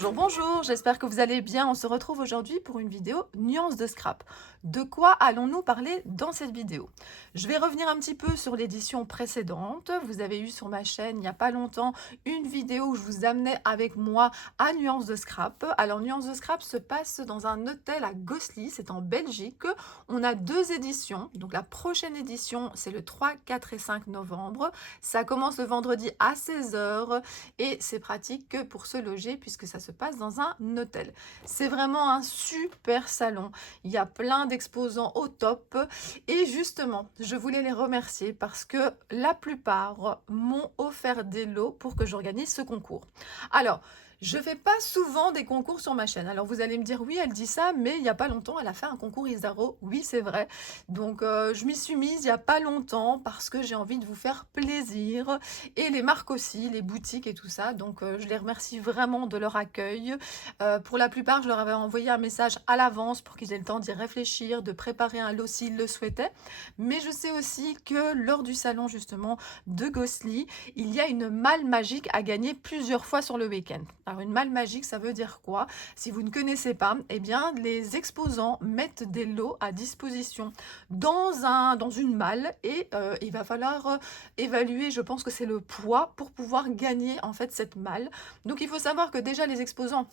Bonjour, bonjour, j'espère que vous allez bien. On se retrouve aujourd'hui pour une vidéo nuance de scrap. De quoi allons-nous parler dans cette vidéo? Je vais revenir un petit peu sur l'édition précédente. Vous avez eu sur ma chaîne il n'y a pas longtemps une vidéo où je vous amenais avec moi à Nuance de scrap. Alors Nuance de scrap se passe dans un hôtel à Gosselies, c'est en Belgique. On a deux éditions. Donc la prochaine édition, c'est le 3, 4 et 5 novembre. Ça commence le vendredi à 16 h et c'est pratique pour se loger puisque ça se passe dans un hôtel. C'est vraiment un super salon. Il y a plein d'exposants au top et justement, je voulais les remercier parce que la plupart m'ont offert des lots pour que j'organise ce concours. Alors, je fais pas souvent des concours sur ma chaîne. Alors vous allez me dire, oui, elle dit ça, mais il n'y a pas longtemps, elle a fait un concours Isaro. Oui, c'est vrai. Donc, je m'y suis mise il n'y a pas longtemps parce que j'ai envie de vous faire plaisir. Et les marques aussi, les boutiques et tout ça. Donc, je les remercie vraiment de leur accueil. Pour la plupart, je leur avais envoyé un message à l'avance pour qu'ils aient le temps d'y réfléchir, de préparer un lot s'ils le souhaitaient. Mais je sais aussi que lors du salon justement de Gosselies, il y a une malle magique à gagner plusieurs fois sur le week-end. Alors une malle magique, ça veut dire quoi? Si vous ne connaissez pas, eh bien les exposants mettent des lots à disposition dans une malle et il va falloir évaluer, je pense que c'est le poids pour pouvoir gagner en fait cette malle. Donc il faut savoir que déjà les exposants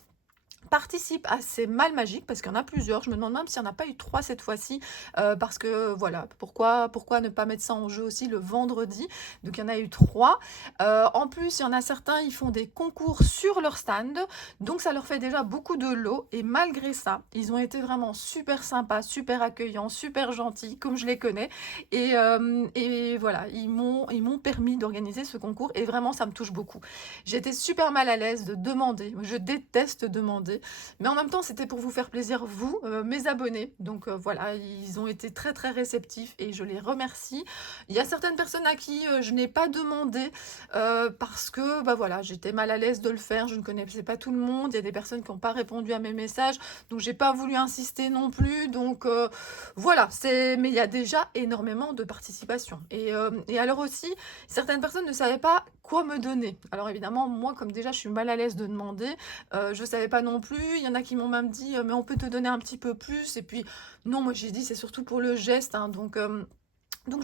participe à ces malles magiques parce qu'il y en a plusieurs. Je me demande même s'il n'y en a pas eu 3 cette fois-ci parce que voilà, pourquoi ne pas mettre ça en jeu aussi le vendredi? Donc il y en a eu 3. En plus, il y en a certains, ils font des concours sur leur stand, donc ça leur fait déjà beaucoup de lots et malgré ça, ils ont été vraiment super sympas, super accueillants, super gentils comme je les connais et voilà, ils m'ont permis d'organiser ce concours et vraiment ça me touche beaucoup. J'étais super mal à l'aise de demander, je déteste demander, mais en même temps, c'était pour vous faire plaisir, vous, mes abonnés. Donc voilà, ils ont été très très réceptifs et je les remercie. Il y a certaines personnes à qui je n'ai pas demandé parce que bah voilà, j'étais mal à l'aise de le faire, je ne connaissais pas tout le monde. Il y a des personnes qui n'ont pas répondu à mes messages, donc j'ai pas voulu insister non plus. Donc voilà, mais il y a déjà énormément de participation. Et alors aussi, certaines personnes ne savaient pas quoi me donner. Alors évidemment, moi, comme déjà je suis mal à l'aise de demander, je savais pas non plus. Il y en a qui m'ont même dit, mais on peut te donner un petit peu plus. Et puis, non, moi j'ai dit, c'est surtout pour le geste, hein. Donc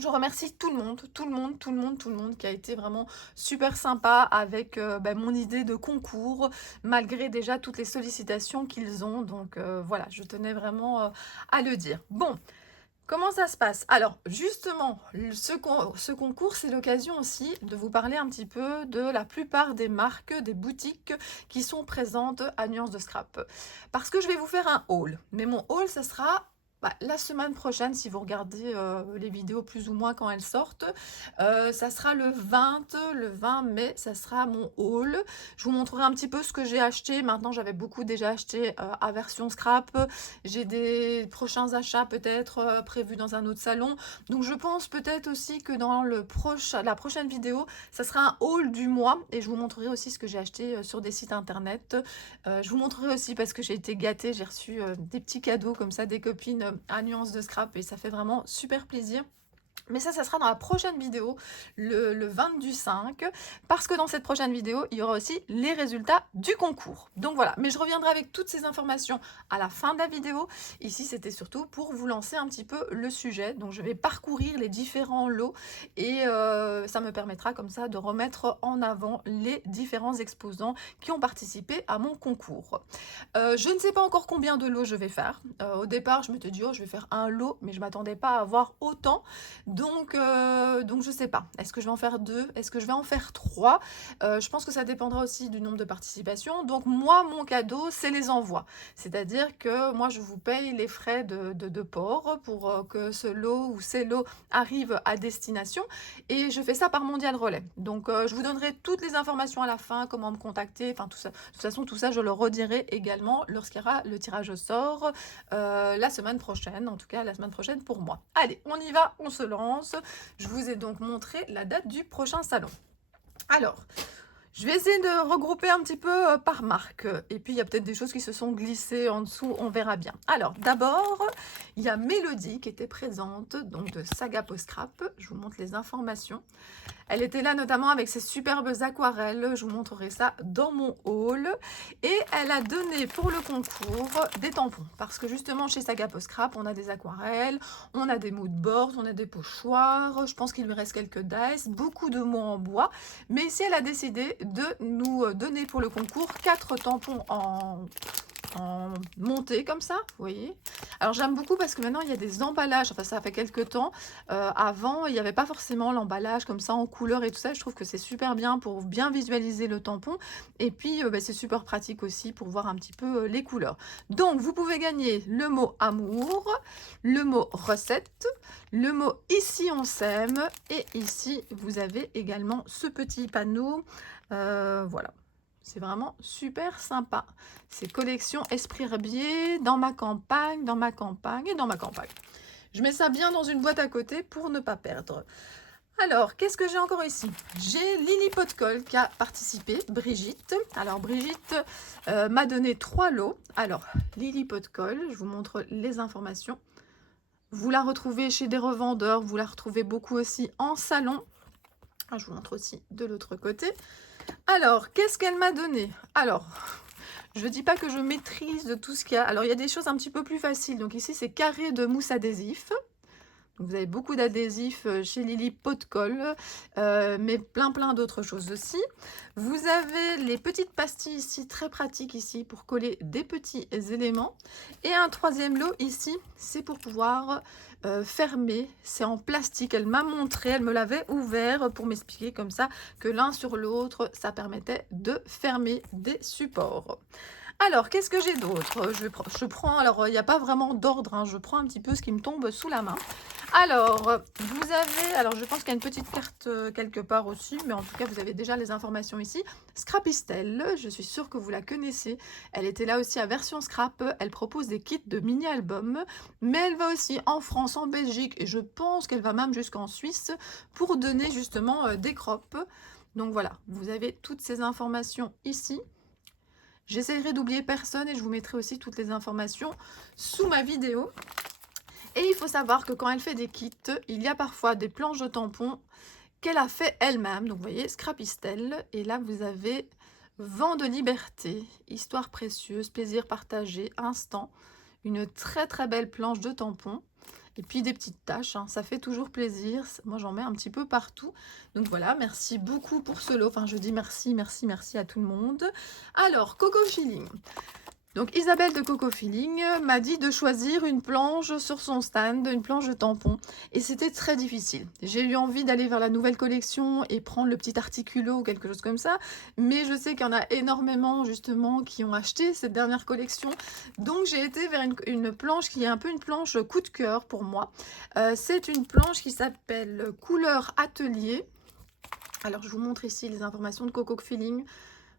je remercie tout le monde, tout le monde, tout le monde, tout le monde qui a été vraiment super sympa avec mon idée de concours, malgré déjà toutes les sollicitations qu'ils ont. Donc voilà, je tenais vraiment à le dire. Bon, comment ça se passe? Alors, justement, ce concours, c'est l'occasion aussi de vous parler un petit peu de la plupart des marques, des boutiques qui sont présentes à Nuance de Scrap. Parce que je vais vous faire un haul. Mais mon haul, ça sera la semaine prochaine, si vous regardez les vidéos plus ou moins quand elles sortent. Ça sera le 20 mai, ça sera mon haul. Je vous montrerai un petit peu ce que j'ai acheté. Maintenant, j'avais beaucoup déjà acheté à version scrap. J'ai des prochains achats peut-être prévus dans un autre salon. Donc je pense peut-être aussi que dans la prochaine vidéo, ça sera un haul du mois. Et je vous montrerai aussi ce que j'ai acheté sur des sites internet. Je vous montrerai aussi parce que j'ai été gâtée. J'ai reçu des petits cadeaux comme ça des copines à Nuance de Scrap. Et ça fait vraiment super plaisir. Mais ça sera dans la prochaine vidéo, le 5, parce que dans cette prochaine vidéo, il y aura aussi les résultats du concours. Donc voilà, mais je reviendrai avec toutes ces informations à la fin de la vidéo. Ici, c'était surtout pour vous lancer un petit peu le sujet. Donc je vais parcourir les différents lots et ça me permettra comme ça de remettre en avant les différents exposants qui ont participé à mon concours. Je ne sais pas encore combien de lots je vais faire. Au départ, je m'étais dit, oh, je vais faire un lot, mais je ne m'attendais pas à avoir autant. Donc je sais pas. Est-ce que je vais en faire 2? Est-ce que je vais en faire 3? Je pense que ça dépendra aussi du nombre de participations. Donc moi, mon cadeau, c'est les envois. C'est-à-dire que moi, je vous paye les frais de port pour que ce lot ou ces lots arrivent à destination. Et je fais ça par Mondial Relais. Donc je vous donnerai toutes les informations à la fin, comment me contacter, enfin tout ça. De toute façon, tout ça, je le redirai également lorsqu'il y aura le tirage au sort la semaine prochaine. En tout cas, la semaine prochaine pour moi. Allez, on y va, on se lance. Je vous ai donc montré la date du prochain salon. Alors, je vais essayer de regrouper un petit peu par marque. Et puis, il y a peut-être des choses qui se sont glissées en dessous, on verra bien. Alors, d'abord, il y a Mélodie qui était présente, donc de Saga Post Scrap. Je vous montre les informations. Elle était là notamment avec ses superbes aquarelles, je vous montrerai ça dans mon haul. Et elle a donné pour le concours des tampons, parce que justement chez Saga Post Scrap, on a des aquarelles, on a des mood boards, on a des pochoirs, je pense qu'il lui reste quelques dice, beaucoup de mots en bois. Mais ici, elle a décidé de nous donner pour le concours 4 tampons en montée comme ça, vous voyez. Alors j'aime beaucoup parce que maintenant il y a des emballages, enfin ça fait quelques temps, avant il n'y avait pas forcément l'emballage comme ça en couleur et tout ça, je trouve que c'est super bien pour bien visualiser le tampon et puis bah, c'est super pratique aussi pour voir un petit peu les couleurs. Donc vous pouvez gagner le mot amour, le mot recette, le mot ici on s'aime et ici vous avez également ce petit panneau, voilà. C'est vraiment super sympa. C'est collection Esprit Herbier, dans ma campagne, dans ma campagne et dans ma campagne. Je mets ça bien dans une boîte à côté pour ne pas perdre. Alors, qu'est-ce que j'ai encore ici? J'ai Lily Potcol qui a participé, Brigitte. Alors, Brigitte m'a donné 3 lots. Alors, Lily Potcol, je vous montre les informations. Vous la retrouvez chez des revendeurs, vous la retrouvez beaucoup aussi en salon. Je vous montre aussi de l'autre côté. Alors, qu'est-ce qu'elle m'a donné? Alors, je ne dis pas que je maîtrise de tout ce qu'il y a. Alors, il y a des choses un petit peu plus faciles. Donc ici, c'est carré de mousse adhésif. Donc, vous avez beaucoup d'adhésifs chez Lily Potcol, mais plein d'autres choses aussi. Vous avez les petites pastilles ici, très pratiques ici, pour coller des petits éléments. Et un troisième lot ici, c'est pour pouvoir fermer. C'est en plastique. Elle m'a montré, elle me l'avait ouvert pour m'expliquer comme ça que l'un sur l'autre, ça permettait de fermer des supports. Alors, qu'est-ce que j'ai d'autre? Je prends, alors il n'y a pas vraiment d'ordre, hein, je prends un petit peu ce qui me tombe sous la main. Alors, vous avez, alors je pense qu'il y a une petite carte quelque part aussi, mais en tout cas, vous avez déjà les informations ici. Scrapistel, je suis sûre que vous la connaissez. Elle était là aussi à Version Scrap. Elle propose des kits de mini-albums, mais elle va aussi en France, en Belgique, et je pense qu'elle va même jusqu'en Suisse pour donner justement des crops. Donc voilà, vous avez toutes ces informations ici. J'essaierai d'oublier personne et je vous mettrai aussi toutes les informations sous ma vidéo. Et il faut savoir que quand elle fait des kits, il y a parfois des planches de tampons qu'elle a fait elle-même. Donc vous voyez, Scrapistel. Et là, vous avez Vent de liberté, histoire précieuse, plaisir partagé, instant. Une très belle planche de tampons. Et puis des petites taches, hein, ça fait toujours plaisir. Moi, j'en mets un petit peu partout. Donc voilà, merci beaucoup pour ce lot. Enfin, je dis merci à tout le monde. Alors, Coco Feeling. Donc Isabelle de Coco Feeling m'a dit de choisir une planche sur son stand, une planche de tampon. Et c'était très difficile. J'ai eu envie d'aller vers la nouvelle collection et prendre le petit articulo ou quelque chose comme ça. Mais je sais qu'il y en a énormément justement qui ont acheté cette dernière collection. Donc j'ai été vers une planche qui est un peu une planche coup de cœur pour moi. C'est une planche qui s'appelle Couleur Atelier. Alors je vous montre ici les informations de Coco Feeling.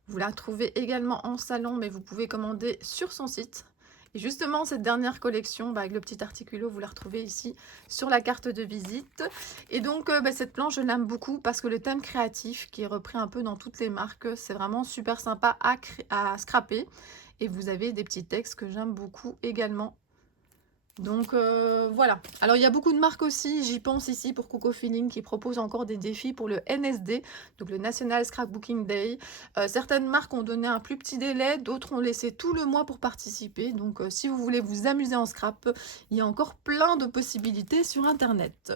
Vous la trouvez également en salon, mais vous pouvez commander sur son site. Et justement, cette dernière collection, avec le petit articulo, vous la retrouvez ici sur la carte de visite. Et donc, cette planche, je l'aime beaucoup parce que le thème créatif, qui est repris un peu dans toutes les marques, c'est vraiment super sympa à scraper. Et vous avez des petits textes que j'aime beaucoup également. Donc voilà. Alors il y a beaucoup de marques aussi, j'y pense ici pour Coco Feeling qui propose encore des défis pour le NSD, donc le National Scrapbooking Day. Certaines marques ont donné un plus petit délai, d'autres ont laissé tout le mois pour participer. Donc si vous voulez vous amuser en scrap, il y a encore plein de possibilités sur internet.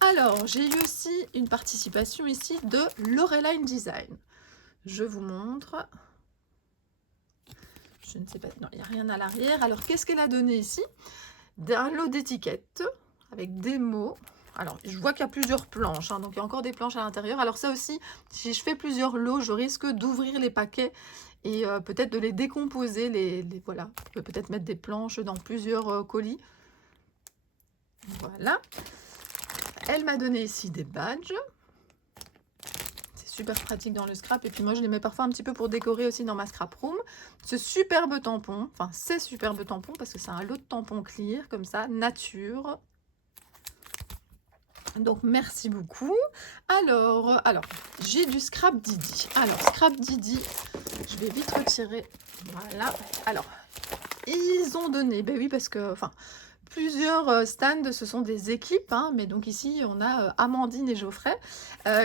Alors j'ai eu aussi une participation ici de Loreline Design. Je vous montre. Je ne sais pas, non, il n'y a rien à l'arrière. Alors qu'est-ce qu'elle a donné ici? D'un lot d'étiquettes avec des mots. Alors, je vois qu'il y a plusieurs planches, hein, donc il y a encore des planches à l'intérieur. Alors ça aussi, si je fais plusieurs lots, je risque d'ouvrir les paquets et peut-être de les décomposer. Voilà, je peux peut-être mettre des planches dans plusieurs colis. Voilà. Elle m'a donné ici des badges. Super pratique dans le scrap et puis moi je les mets parfois un petit peu pour décorer aussi dans ma scrap room. Ce superbe tampon, enfin ces superbes tampons parce que c'est un lot de tampons clear comme ça, nature. Donc merci beaucoup. Alors j'ai du Scrap Didi. Alors Scrap Didi, je vais vite retirer. Voilà. Alors ils ont donné, ben oui parce que enfin plusieurs stands, ce sont des équipes, hein, mais donc ici on a Amandine et Geoffrey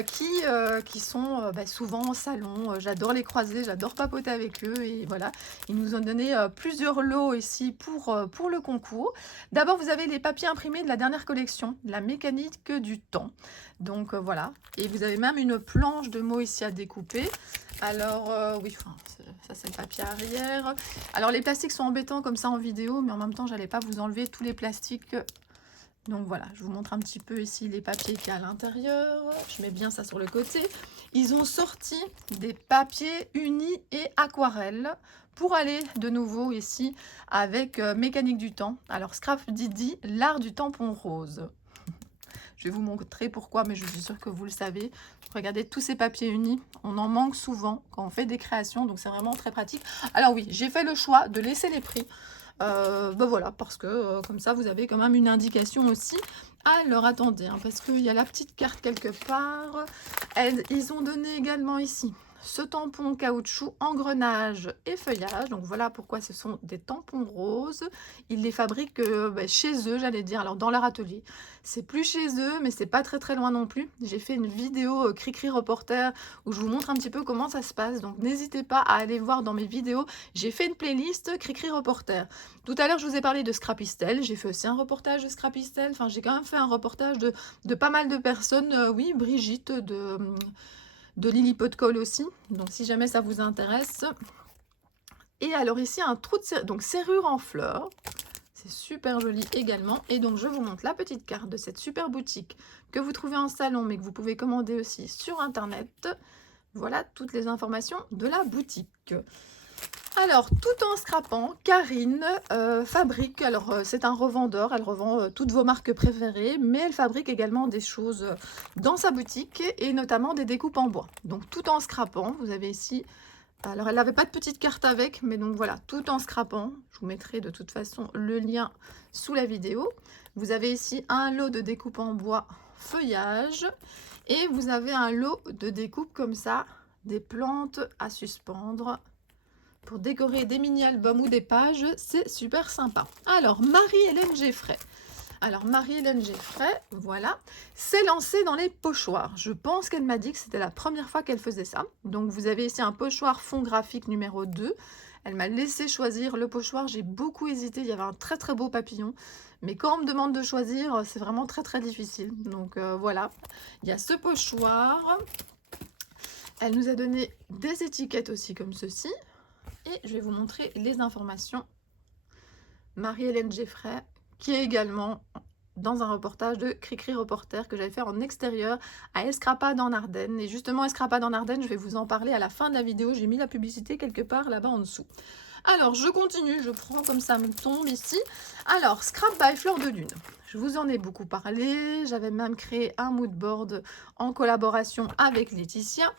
qui sont bah, souvent au salon. J'adore les croiser, j'adore papoter avec eux et voilà, ils nous ont donné plusieurs lots ici pour le concours. D'abord, vous avez les papiers imprimés de la dernière collection, la mécanique du temps. Donc voilà, et vous avez même une planche de mots ici à découper. Alors oui, enfin, ça c'est le papier arrière. Alors les plastiques sont embêtants comme ça en vidéo, mais en même temps j'allais pas vous enlever tous les plastiques. Donc voilà, je vous montre un petit peu ici les papiers qu'il y a à l'intérieur. Je mets bien ça sur le côté. Ils ont sorti des papiers unis et aquarelles pour aller de nouveau ici avec mécanique du temps. Alors Scrap Didi, l'art du tampon rose. Je vais vous montrer pourquoi, mais je suis sûre que vous le savez. Regardez tous ces papiers unis, on en manque souvent quand on fait des créations, donc c'est vraiment très pratique. Alors oui, j'ai fait le choix de laisser les prix. Ben voilà, parce que comme ça, vous avez quand même une indication aussi. Alors attendez, hein, parce qu'il y a la petite carte quelque part. Ils ont donné également ici ce tampon caoutchouc, engrenage et feuillage. Donc voilà pourquoi ce sont des tampons roses. Ils les fabriquent chez eux, j'allais dire, alors dans leur atelier. C'est plus chez eux, mais c'est pas très très loin non plus. J'ai fait une vidéo Cricri Reporter où je vous montre un petit peu comment ça se passe. Donc n'hésitez pas à aller voir dans mes vidéos. J'ai fait une playlist Cricri Reporter. Tout à l'heure, je vous ai parlé de Scrapistel. J'ai fait aussi un reportage de Scrapistel. Enfin, j'ai quand même fait un reportage de pas mal de personnes. Oui, Brigitte de Lily Pot de Colle aussi. Donc si jamais ça vous intéresse. Et alors ici, un trou de serrure, donc serrure en fleurs. C'est super joli également. Et donc, je vous montre la petite carte de cette super boutique que vous trouvez en salon, mais que vous pouvez commander aussi sur Internet. Voilà toutes les informations de la boutique. Alors, tout en scrapant, Karine fabrique, alors c'est un revendeur, elle revend toutes vos marques préférées, mais elle fabrique également des choses dans sa boutique et notamment des découpes en bois. Donc, tout en scrapant, vous avez ici... Alors, elle n'avait pas de petite carte avec, mais donc voilà, tout en scrapant. Je vous mettrai de toute façon le lien sous la vidéo. Vous avez ici un lot de découpe en bois feuillage et vous avez un lot de découpe comme ça, des plantes à suspendre pour décorer des mini-albums ou des pages. C'est super sympa. Alors, Marie-Hélène Geffray. Alors, Marie-Hélène Geffray, voilà, s'est lancée dans les pochoirs. Je pense qu'elle m'a dit que c'était la première fois qu'elle faisait ça. Donc, vous avez ici un pochoir fond graphique numéro 2. Elle m'a laissé choisir le pochoir. J'ai beaucoup hésité. Il y avait un très très beau papillon. Mais quand on me demande de choisir, c'est vraiment très très difficile. Donc, voilà. Il y a ce pochoir. Elle nous a donné des étiquettes aussi comme ceci. Et je vais vous montrer les informations. Marie-Hélène Geffray, qui est également dans un reportage de Cricri Reporter que j'avais fait en extérieur à Escrapade en Ardennes. Et justement, Escrapade en Ardennes, je vais vous en parler à la fin de la vidéo. J'ai mis la publicité quelque part là-bas en dessous. Alors, je continue, je prends comme ça me tombe ici. Alors, Scrap by Fleur de Lune. Je vous en ai beaucoup parlé. J'avais même créé un mood board en collaboration avec Laetitia.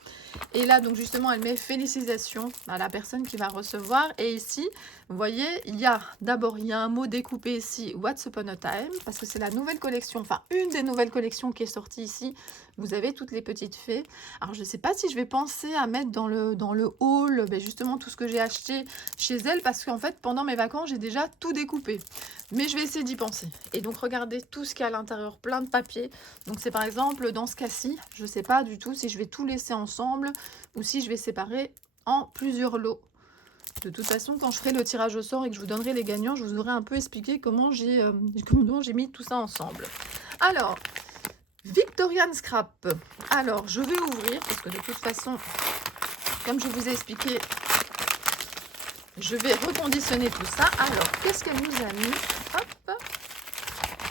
Et là, donc justement, elle met félicitations à la personne qui va recevoir. Et ici, vous voyez, il y a d'abord, il y a un mot découpé ici, Once Upon a Time, parce que c'est la nouvelle collection, enfin une des nouvelles collections qui est sortie ici. Vous avez toutes les petites fées. Alors, je ne sais pas si je vais penser à mettre dans le haul, justement, tout ce que j'ai acheté chez elle, parce qu'en fait, pendant mes vacances, j'ai déjà tout découpé. Mais je vais essayer d'y penser. Et donc, regardez tout ce qu'il y a à l'intérieur, plein de papier. Donc, c'est par exemple, dans ce cas-ci, je ne sais pas du tout si je vais tout laisser ensemble ou si je vais séparer en plusieurs lots. De toute façon, quand je ferai le tirage au sort et que je vous donnerai les gagnants, je vous aurai un peu expliqué comment j'ai mis tout ça ensemble. Alors, Victorian Scrap. Alors, je vais ouvrir parce que de toute façon, comme je vous ai expliqué, je vais reconditionner tout ça. Alors, qu'est-ce qu'elle nous a mis? Hop,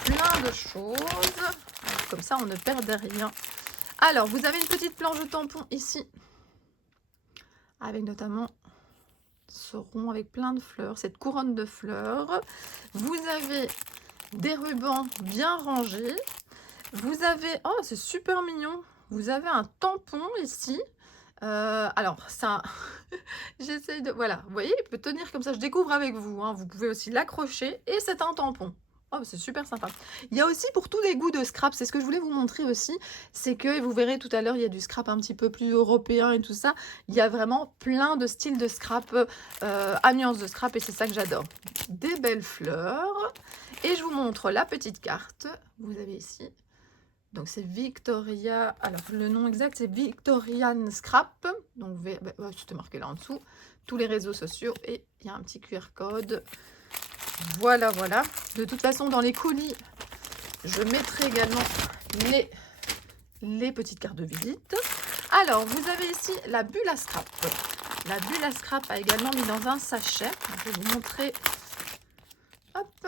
plein de choses. Alors, comme ça, on ne perdait rien. Alors, vous avez une petite planche de tampon ici, avec notamment ce rond avec plein de fleurs, cette couronne de fleurs. Vous avez des rubans bien rangés. Vous avez, oh c'est super mignon, vous avez un tampon ici. Alors ça, j'essaye de, voilà, vous voyez, il peut tenir comme ça, je découvre avec vous, hein. Vous pouvez aussi l'accrocher et c'est un tampon. Oh, c'est super sympa. Il y a aussi pour tous les goûts de scrap, c'est ce que je voulais vous montrer aussi, c'est que, et vous verrez tout à l'heure, il y a du scrap un petit peu plus européen et tout ça. Il y a vraiment plein de styles de scrap, à nuances de scrap, et c'est ça que j'adore. Des belles fleurs. Et je vous montre la petite carte. Vous avez ici. Donc c'est Victoria, alors le nom exact c'est Victorian Scrap. Donc c'était marqué là en dessous. Tous les réseaux sociaux et il y a un petit QR code. Voilà, voilà. De toute façon, dans les colis, je mettrai également les petites cartes de visite. Alors, vous avez ici la bulle à scrap. La bulle à scrap a également mis dans un sachet. Je vais vous montrer. Hop.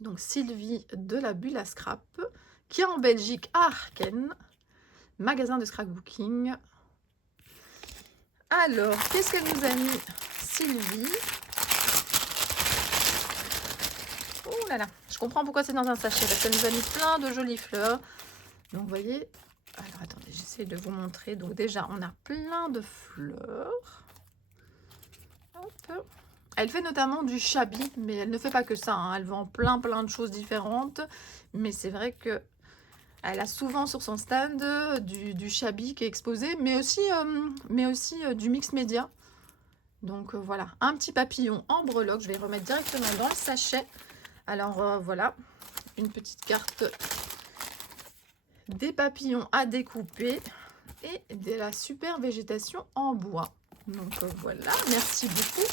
Donc, Sylvie de la bulle à scrap, qui est en Belgique à Arken, magasin de scrapbooking. Alors, qu'est-ce qu'elle nous a mis, Sylvie? Oh là là, je comprends pourquoi c'est dans un sachet, parce qu'elle nous a mis plein de jolies fleurs. Donc, vous voyez, alors attendez, j'essaie de vous montrer. Donc, déjà, on a plein de fleurs. Hop. Elle fait notamment du shabby, mais elle ne fait pas que ça, hein. Elle vend plein de choses différentes. Mais c'est vrai que elle a souvent sur son stand du shabby qui est exposé, mais aussi du mix média. Donc voilà, un petit papillon en breloque. Je vais remettre directement dans le sachet. Alors voilà, une petite carte des papillons à découper et de la super végétation en bois. Donc voilà, merci beaucoup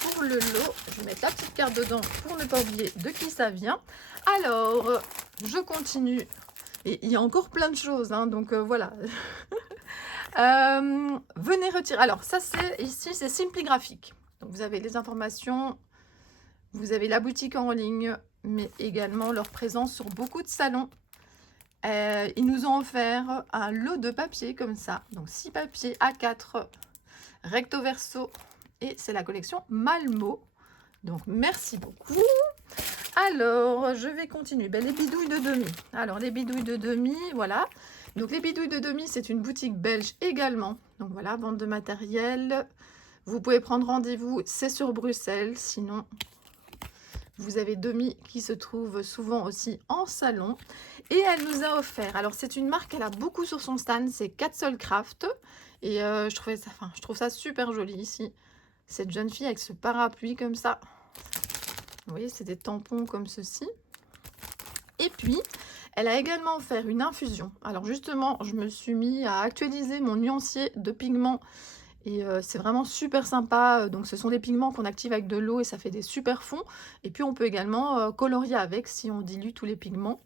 pour le lot. Je vais mettre la petite carte dedans pour ne pas oublier de qui ça vient. Alors, je continue. Et il y a encore plein de choses, hein, donc voilà. Venez retirer. Alors, ça, c'est ici, c'est Simply Graphique. Donc, vous avez les informations, vous avez la boutique en ligne, mais également leur présence sur beaucoup de salons. Ils nous ont offert un lot de papier comme ça. Donc, 6 papiers A4 recto verso. Et c'est la collection Malmo. Donc, merci beaucoup. Alors, je vais continuer. Les bidouilles de demi. Alors, les bidouilles de demi, voilà. Donc, les bidouilles de demi, c'est une boutique belge également. Donc, voilà, vente de matériel. Vous pouvez prendre rendez-vous, c'est sur Bruxelles. Sinon, vous avez demi qui se trouve souvent aussi en salon. Et elle nous a offert, alors c'est une marque qu'elle a beaucoup sur son stand, c'est Castle Craft. Et je trouve ça super joli ici. Cette jeune fille avec ce parapluie comme ça. Vous voyez, c'est des tampons comme ceci. Et puis, elle a également offert une infusion. Alors justement, je me suis mis à actualiser mon nuancier de pigments. Et c'est vraiment super sympa. Donc ce sont des pigments qu'on active avec de l'eau et ça fait des super fonds. Et puis on peut également colorier avec si on dilue tous les pigments.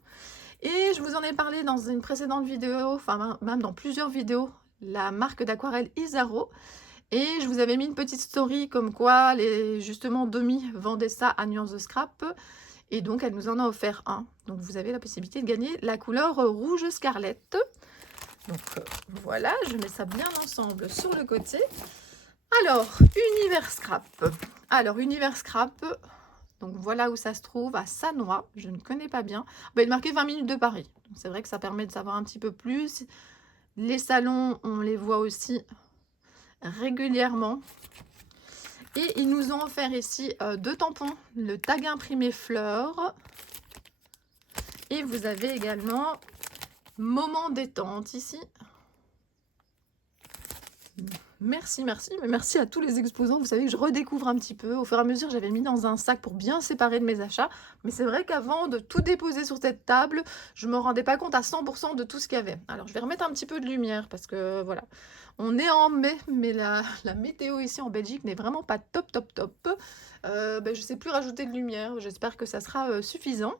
Et je vous en ai parlé dans une précédente vidéo, enfin même dans plusieurs vidéos, la marque d'aquarelle Isaro. Et je vous avais mis une petite story comme quoi justement Domi vendait ça à Nuance de Scrap. Et donc elle nous en a offert un. Donc vous avez la possibilité de gagner la couleur rouge scarlett. Donc voilà, je mets ça bien ensemble sur le côté. Alors, Univers Scrap. Alors, Univers Scrap, donc voilà où ça se trouve, à Sannois. Je ne connais pas bien. Il est marqué 20 minutes de Paris. C'est vrai que ça permet de savoir un petit peu plus. Les salons, on les voit aussi régulièrement. Et ils nous ont offert ici 2 tampons, le tag imprimé fleurs. Et vous avez également Moment détente ici. Merci, merci, mais merci à tous les exposants. Vous savez que je redécouvre un petit peu. Au fur et à mesure, j'avais mis dans un sac pour bien séparer de mes achats. Mais c'est vrai qu'avant de tout déposer sur cette table, je ne me rendais pas compte à 100% de tout ce qu'il y avait. Alors, je vais remettre un petit peu de lumière parce que, voilà, on est en mai, mais la météo ici en Belgique n'est vraiment pas top. Je ne sais plus rajouter de lumière. J'espère que ça sera suffisant.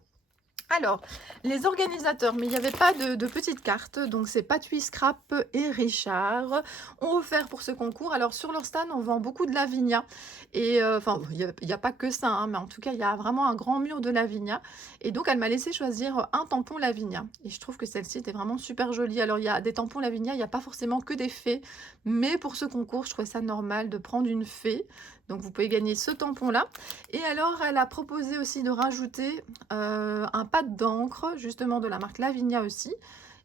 Alors, les organisateurs, mais il n'y avait pas de petites cartes, donc c'est Patui Scrap et Richard ont offert pour ce concours. Alors sur leur stand, on vend beaucoup de Lavinia, et il n'y a pas que ça, hein, mais en tout cas, il y a vraiment un grand mur de Lavinia, et donc elle m'a laissé choisir un tampon Lavinia, et je trouve que celle-ci était vraiment super jolie. Alors il y a des tampons Lavinia, il n'y a pas forcément que des fées, mais pour ce concours, je trouvais ça normal de prendre une fée, donc vous pouvez gagner ce tampon-là. Et alors, elle a proposé aussi de rajouter un pad d'encre, justement de la marque Lavinia aussi.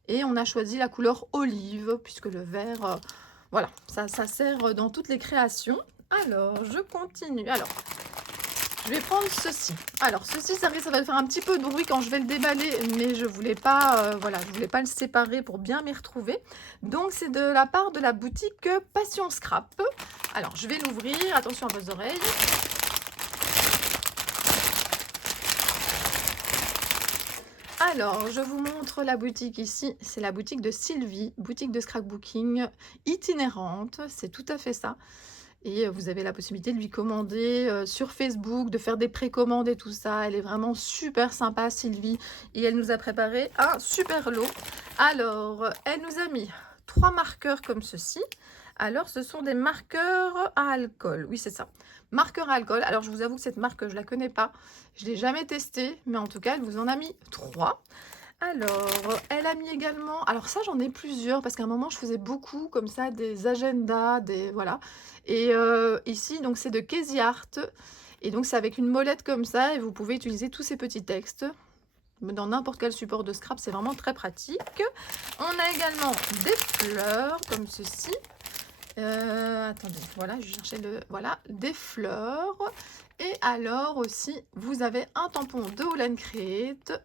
Et on a choisi la couleur olive, puisque le vert, voilà, ça sert dans toutes les créations. Alors, je continue. Alors, Je vais prendre ceci. Alors, ceci, ça va faire un petit peu de bruit quand je vais le déballer, mais je voulais pas, voilà, je voulais pas le séparer pour bien m'y retrouver. Donc, c'est de la part de la boutique Passion Scrap. Alors, je vais l'ouvrir. Attention à vos oreilles. Alors, je vous montre la boutique ici. C'est la boutique de Sylvie, boutique de scrapbooking itinérante. C'est tout à fait ça. Et vous avez la possibilité de lui commander sur Facebook, de faire des précommandes et tout ça. Elle est vraiment super sympa, Sylvie. Et elle nous a préparé un super lot. Alors, elle nous a mis 3 marqueurs comme ceci. Alors, ce sont des marqueurs à alcool. Oui, c'est ça. Marqueurs à alcool. Alors, je vous avoue que cette marque, je ne la connais pas. Je ne l'ai jamais testée, mais en tout cas, elle vous en a mis 3. Alors, elle a mis également, alors ça j'en ai plusieurs parce qu'à un moment je faisais beaucoup comme ça des agendas, des voilà. Et ici donc c'est de Casey Art et donc c'est avec une molette comme ça et vous pouvez utiliser tous ces petits textes dans n'importe quel support de scrap, c'est vraiment très pratique. On a également des fleurs comme ceci. Attendez, voilà, je cherchais voilà, des fleurs. Et alors aussi, vous avez un tampon de All & Create.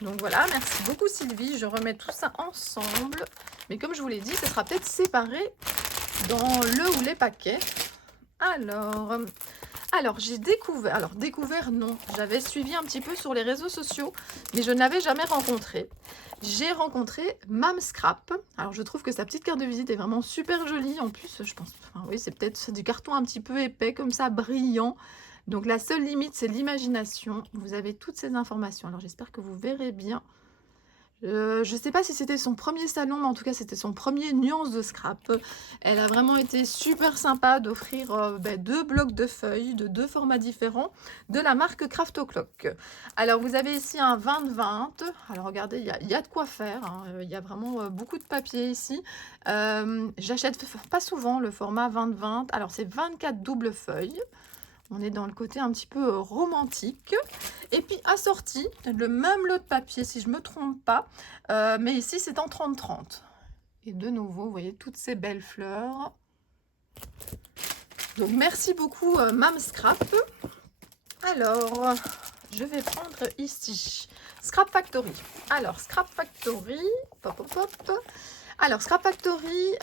Donc voilà, merci beaucoup Sylvie, je remets tout ça ensemble. Mais comme je vous l'ai dit, ce sera peut-être séparé dans le ou les paquets. Alors j'ai découvert, non, j'avais suivi un petit peu sur les réseaux sociaux, mais je ne l'avais jamais rencontré. J'ai rencontré Mam Scrap. Alors je trouve que sa petite carte de visite est vraiment super jolie. En plus, je pense, enfin oui, c'est peut-être du carton un petit peu épais, comme ça, brillant. Donc la seule limite, c'est l'imagination. Vous avez toutes ces informations. Alors j'espère que vous verrez bien. Je ne sais pas si c'était son premier salon, mais en tout cas c'était son premier nuance de scrap. Elle a vraiment été super sympa d'offrir 2 blocs de feuilles de 2 formats différents de la marque Craft O'Clock. Alors vous avez ici un 20-20. Alors regardez, il y a de quoi faire, hein. Il y a vraiment beaucoup de papier ici. J'achète pas souvent le format 20-20. Alors c'est 24 doubles feuilles. On est dans le côté un petit peu romantique. Et puis assorti, le même lot de papier si je ne me trompe pas. Mais ici c'est en 30-30. Et de nouveau, vous voyez toutes ces belles fleurs. Donc merci beaucoup Mam Scrap. Alors, je vais prendre ici Scrap Factory. Alors, Scrap Factory, pop, pop, pop. Alors, Scrap Factory,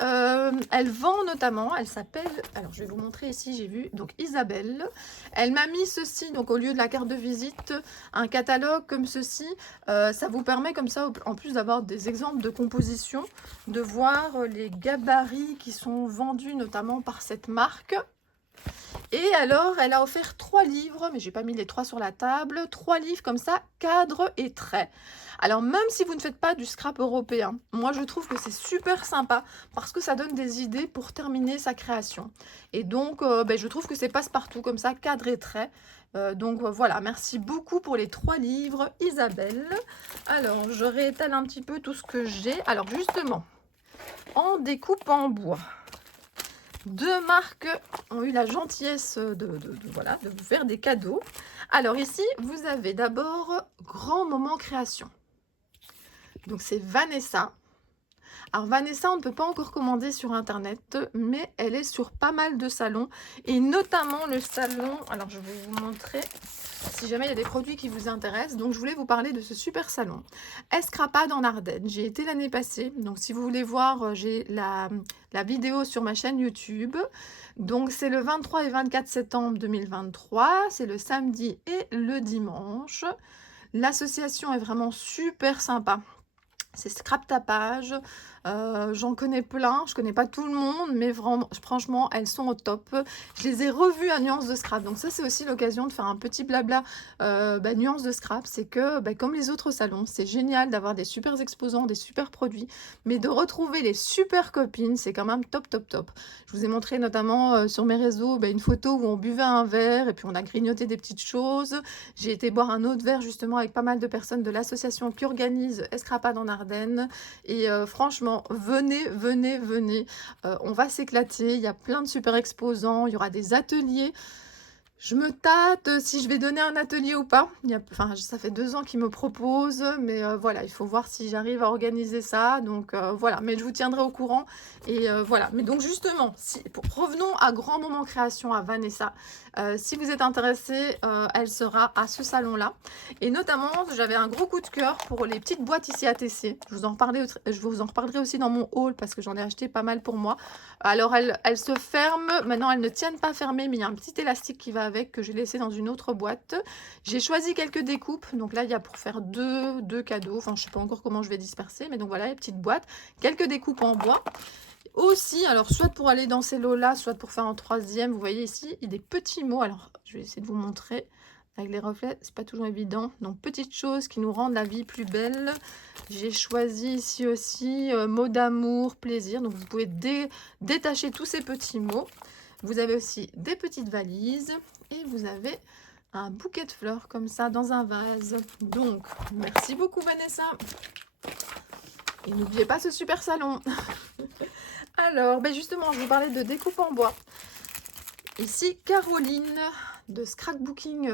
elle vend notamment, elle s'appelle, alors je vais vous montrer ici, j'ai vu, donc Isabelle. Elle m'a mis ceci, donc au lieu de la carte de visite, un catalogue comme ceci. Ça vous permet comme ça, en plus d'avoir des exemples de composition, de voir les gabarits qui sont vendus notamment par cette marque. Et alors, elle a offert 3 livres, mais j'ai pas mis les 3 sur la table, 3 livres comme ça, cadres et traits. Alors, même si vous ne faites pas du scrap européen, moi je trouve que c'est super sympa parce que ça donne des idées pour terminer sa création. Et donc, je trouve que c'est passe-partout comme ça, cadre et traits. Donc voilà, merci beaucoup pour les 3 livres, Isabelle. Alors, je réétale un petit peu tout ce que j'ai. Alors, justement, en découpe en bois. 2 marques ont eu la gentillesse voilà, de vous faire des cadeaux. Alors ici, vous avez d'abord Grand Moment Création. Donc c'est Vanessa. Alors Vanessa, on ne peut pas encore commander sur Internet, mais elle est sur pas mal de salons. Et notamment le salon, alors je vais vous montrer si jamais il y a des produits qui vous intéressent. Donc je voulais vous parler de ce super salon. Escrapade en Ardennes. J'ai été l'année passée. Donc si vous voulez voir, j'ai la vidéo sur ma chaîne YouTube. Donc c'est le 23 et 24 septembre 2023. C'est le samedi et le dimanche. L'association est vraiment super sympa. C'est Scrap Tapage, j'en connais plein, je connais pas tout le monde, mais vraiment, franchement, elles sont au top. Je les ai revues à Nuance de Scrap, donc ça c'est aussi l'occasion de faire un petit blabla Nuance de Scrap. C'est que comme les autres salons, c'est génial d'avoir des super exposants, des super produits, mais de retrouver les super copines, c'est quand même top, top, top. Je vous ai montré notamment sur mes réseaux une photo où on buvait un verre et puis on a grignoté des petites choses. J'ai été boire un autre verre justement avec pas mal de personnes de l'association qui organise Escrapade en Ardennes. Et franchement, venez, venez, venez. On va s'éclater. Il y a plein de super exposants. Il y aura des ateliers. Je me tâte si je vais donner un atelier ou pas. Enfin, ça fait 2 ans qu'ils me proposent, mais voilà, il faut voir si j'arrive à organiser ça. Donc voilà, mais je vous tiendrai au courant. Et voilà, mais donc justement, revenons à Grand Moment Création à Vanessa. Si vous êtes intéressé, elle sera à ce salon-là. Et notamment, j'avais un gros coup de cœur pour les petites boîtes ici ATC. Je vous en reparlerai aussi dans mon haul parce que j'en ai acheté pas mal pour moi. Alors, elles se ferment. Maintenant, elles ne tiennent pas fermées, mais il y a un petit élastique qui va avec que j'ai laissé dans une autre boîte. J'ai choisi quelques découpes. Donc là, il y a pour faire deux cadeaux. Enfin, je ne sais pas encore comment je vais disperser, mais donc voilà, les petites boîtes. Quelques découpes en bois. Aussi, alors soit pour aller dans ces lots-là, soit pour faire un troisième. Vous voyez ici, il y a des petits mots. Alors, je vais essayer de vous montrer. Avec les reflets, c'est pas toujours évident. Donc, petites choses qui nous rendent la vie plus belle. J'ai choisi ici aussi mots d'amour, plaisir. Donc, vous pouvez détacher tous ces petits mots. Vous avez aussi des petites valises. Et vous avez un bouquet de fleurs comme ça dans un vase. Donc, merci beaucoup Vanessa. Et n'oubliez pas ce super salon. Alors, ben justement, je vous parlais de découpe en bois. Ici, Caroline de Scrapbooking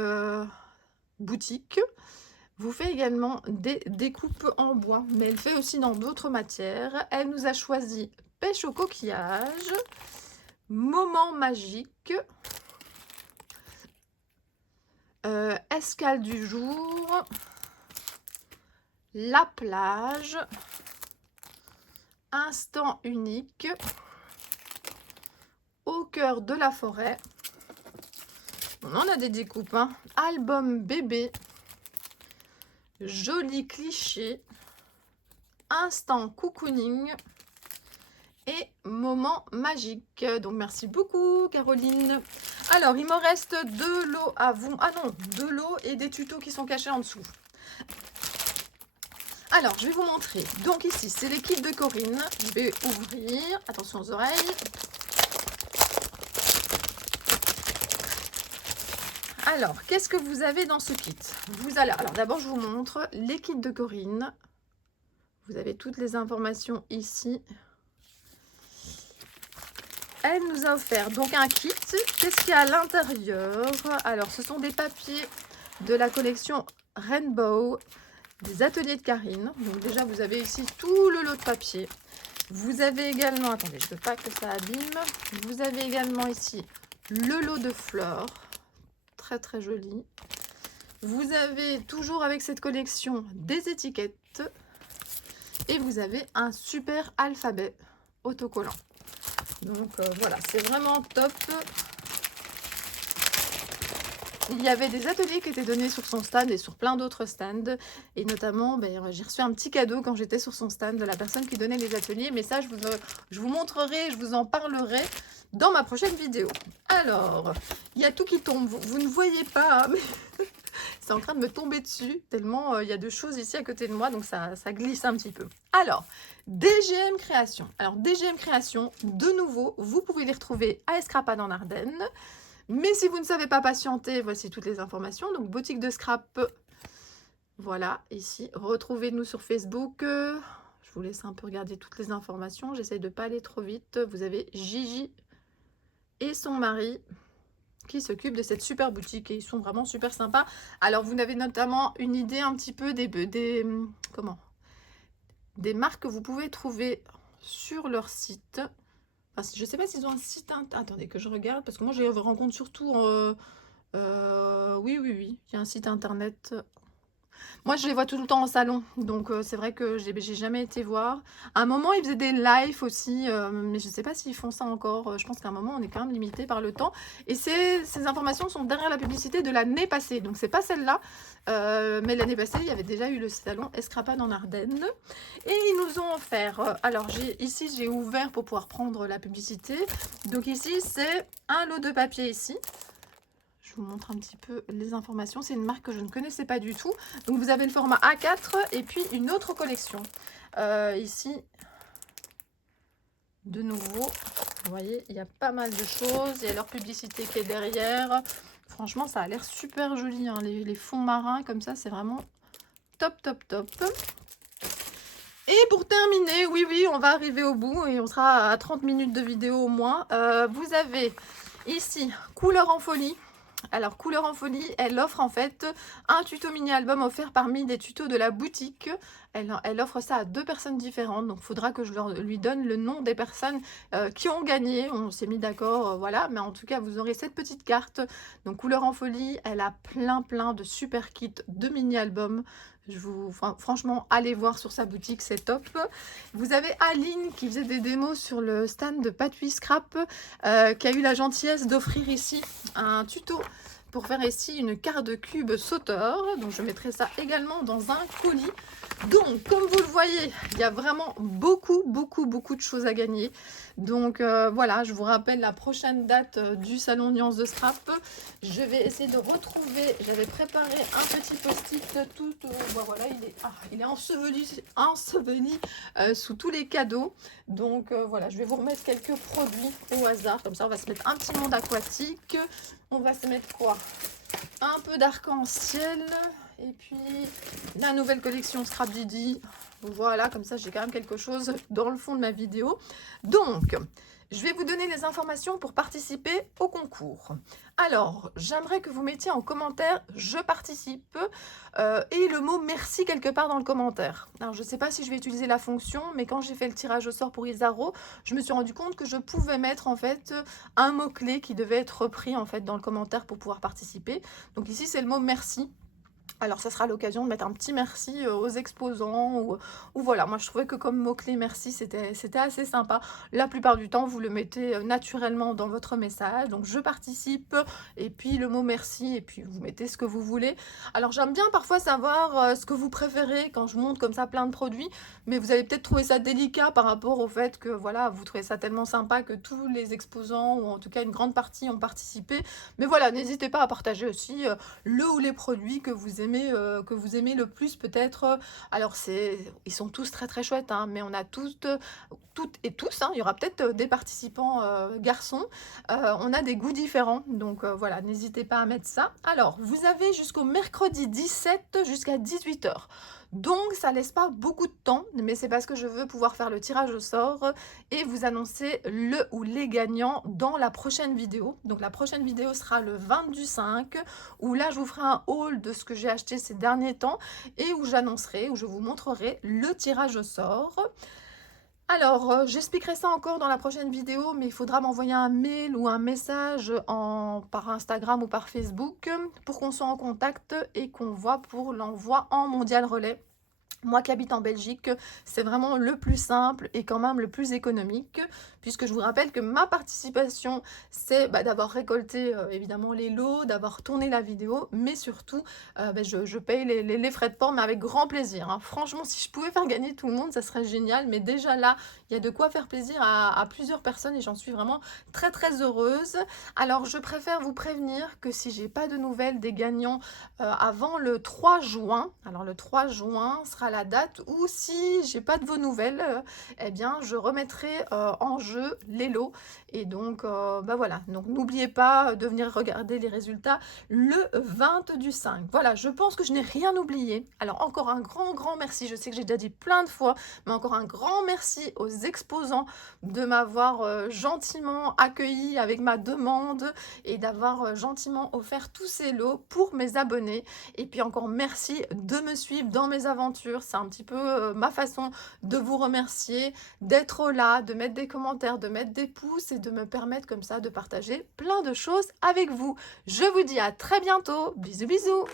Boutique vous fait également des découpes en bois, mais elle fait aussi dans d'autres matières. Elle nous a choisi pêche au coquillage, moment magique, escale du jour, la plage, instant unique, au cœur de la forêt. On en a des découpes, hein. Album bébé, joli cliché, instant cocooning et moment magique. Donc merci beaucoup Caroline. Alors il me reste 2 lots à vous. Ah non, 2 lots et des tutos qui sont cachés en dessous. Alors je vais vous montrer. Donc ici c'est l'équipe de Corinne. Je vais ouvrir. Attention aux oreilles. Alors, qu'est-ce que vous avez dans ce kit? Alors d'abord, je vous montre les kits de Corinne. Vous avez toutes les informations ici. Elle nous a offert donc un kit. Qu'est-ce qu'il y a à l'intérieur? Alors, ce sont des papiers de la collection Rainbow, des ateliers de Karine. Donc déjà, vous avez ici tout le lot de papier. Vous avez également, attendez, je ne veux pas que ça abîme. Vous avez également ici le lot de fleurs. Très très joli. Vous avez toujours avec cette collection des étiquettes et vous avez un super alphabet autocollant. Donc voilà, c'est vraiment top. Il y avait des ateliers qui étaient donnés sur son stand et sur plein d'autres stands. Et notamment, j'ai reçu un petit cadeau quand j'étais sur son stand de la personne qui donnait les ateliers. Mais ça, je vous montrerai, je vous en parlerai dans ma prochaine vidéo. Alors, il y a tout qui tombe. Vous ne voyez pas, mais c'est en train de me tomber dessus. Tellement il y a de choses ici à côté de moi. Donc, ça glisse un petit peu. Alors, DGM Création. Alors, DGM Création, de nouveau, vous pouvez les retrouver à Escrapade en Ardennes. Mais si vous ne savez pas patienter, voici toutes les informations. Donc, boutique de scrap, voilà, ici. Retrouvez-nous sur Facebook. Je vous laisse un peu regarder toutes les informations. J'essaye de ne pas aller trop vite. Vous avez Gigi et son mari qui s'occupent de cette super boutique. Et ils sont vraiment super sympas. Alors, vous avez notamment une idée un petit peu des marques que vous pouvez trouver sur leur site. Enfin, je ne sais pas s'ils ont un site internet. Attendez que je regarde, parce que moi, je les rencontre surtout... oui, il y a un site internet. Moi, je les vois tout le temps en salon. Donc, c'est vrai que j'ai jamais été voir. À un moment, ils faisaient des lives aussi. Mais je ne sais pas s'ils font ça encore. Je pense qu'à un moment, on est quand même limité par le temps. Et ces informations sont derrière la publicité de l'année passée. Donc, c'est pas celle-là. Mais l'année passée, il y avait déjà eu le salon Escrapade en Ardennes. Et ils nous ont offert... alors, ici, j'ai ouvert pour pouvoir prendre la publicité. Donc, ici, c'est un lot de papier ici. Je vous montre un petit peu les informations. C'est une marque que je ne connaissais pas du tout. Donc, vous avez le format A4 et puis une autre collection. Ici, de nouveau, vous voyez, il y a pas mal de choses. Il y a leur publicité qui est derrière. Franchement, ça a l'air super joli. Hein. Les fonds marins comme ça, c'est vraiment top, top, top. Et pour terminer, oui, on va arriver au bout et on sera à 30 minutes de vidéo au moins. Vous avez ici, couleur en folie. Alors, Couleur en folie, elle offre en fait un tuto mini-album offert parmi des tutos de la boutique. Elle offre ça à 2 personnes différentes, donc il faudra que je lui donne le nom des personnes qui ont gagné. On s'est mis d'accord, voilà, mais en tout cas, vous aurez cette petite carte. Donc, Couleur en folie, elle a plein de super kits de mini-albums. Franchement, allez voir sur sa boutique, c'est top. Vous avez Aline qui faisait des démos sur le stand de Patouille Scrap, qui a eu la gentillesse d'offrir ici un tuto pour faire ici une carte de cube sauteur. Donc je mettrai ça également dans un colis. Donc comme vous le voyez, il y a vraiment beaucoup de choses à gagner. Donc voilà, je vous rappelle la prochaine date du salon Nuance de Scrap. Je vais essayer de retrouver, j'avais préparé un petit post-it tout, voilà, il est enseveli sous tous les cadeaux. Donc voilà, je vais vous remettre quelques produits au hasard, comme ça on va se mettre un petit monde aquatique. On va se mettre quoi? Un peu d'arc-en-ciel. Et puis la nouvelle collection Scrap Didi. Voilà, comme ça j'ai quand même quelque chose dans le fond de ma vidéo. Donc, je vais vous donner les informations pour participer au concours. Alors, j'aimerais que vous mettiez en commentaire « Je participe » et le mot « merci » quelque part dans le commentaire. Alors, je ne sais pas si je vais utiliser la fonction, mais quand j'ai fait le tirage au sort pour Isaro, je me suis rendu compte que je pouvais mettre en fait un mot-clé qui devait être repris en fait dans le commentaire pour pouvoir participer. Donc ici, c'est le mot « merci ». Alors, ça sera l'occasion de mettre un petit merci aux exposants ou voilà. Moi, je trouvais que comme mot-clé merci, c'était assez sympa. La plupart du temps, vous le mettez naturellement dans votre message. Donc, je participe et puis le mot merci et puis vous mettez ce que vous voulez. Alors, j'aime bien parfois savoir ce que vous préférez quand je montre comme ça plein de produits. Mais vous allez peut-être trouver ça délicat par rapport au fait que, voilà, vous trouvez ça tellement sympa que tous les exposants ou en tout cas une grande partie ont participé. Mais voilà, n'hésitez pas à partager aussi le ou les produits que vous aimez le plus peut-être. Alors ils sont tous très chouettes, hein, mais on a toutes et tous, hein, il y aura peut-être des participants garçons, on a des goûts différents, donc voilà, n'hésitez pas à mettre ça. Alors, vous avez jusqu'au mercredi 17 jusqu'à 18 h. Donc, ça laisse pas beaucoup de temps, mais c'est parce que je veux pouvoir faire le tirage au sort et vous annoncer le ou les gagnants dans la prochaine vidéo. Donc, la prochaine vidéo sera le 20/5, où là, je vous ferai un haul de ce que j'ai acheté ces derniers temps et où je vous montrerai le tirage au sort. Alors, j'expliquerai ça encore dans la prochaine vidéo, mais il faudra m'envoyer un mail ou un message par Instagram ou par Facebook pour qu'on soit en contact et qu'on voit pour l'envoi en mondial relais. Moi qui habite en Belgique, c'est vraiment le plus simple et quand même le plus économique, puisque je vous rappelle que ma participation, c'est d'avoir récolté évidemment les lots, d'avoir tourné la vidéo, mais surtout, je paye les frais de port, mais avec grand plaisir, hein. Franchement, si je pouvais faire gagner tout le monde, ça serait génial, mais déjà là, il y a de quoi faire plaisir à plusieurs personnes et j'en suis vraiment très heureuse. Alors, je préfère vous prévenir que si j'ai pas de nouvelles des gagnants avant le 3 juin, alors le 3 juin sera la date où si j'ai pas de vos nouvelles, eh bien je remettrai en jeu les lots et donc voilà, donc n'oubliez pas de venir regarder les résultats le 20/5. Voilà, je pense que je n'ai rien oublié. Alors encore un grand merci, je sais que j'ai déjà dit plein de fois, mais encore un grand merci aux exposants de m'avoir gentiment accueilli avec ma demande et d'avoir gentiment offert tous ces lots pour mes abonnés. Et puis encore merci de me suivre dans mes aventures, c'est un petit peu ma façon de vous remercier, d'être là, de mettre des commentaires, de mettre des pouces et de me permettre comme ça de partager plein de choses avec vous. Je vous dis à très bientôt, bisous bisous.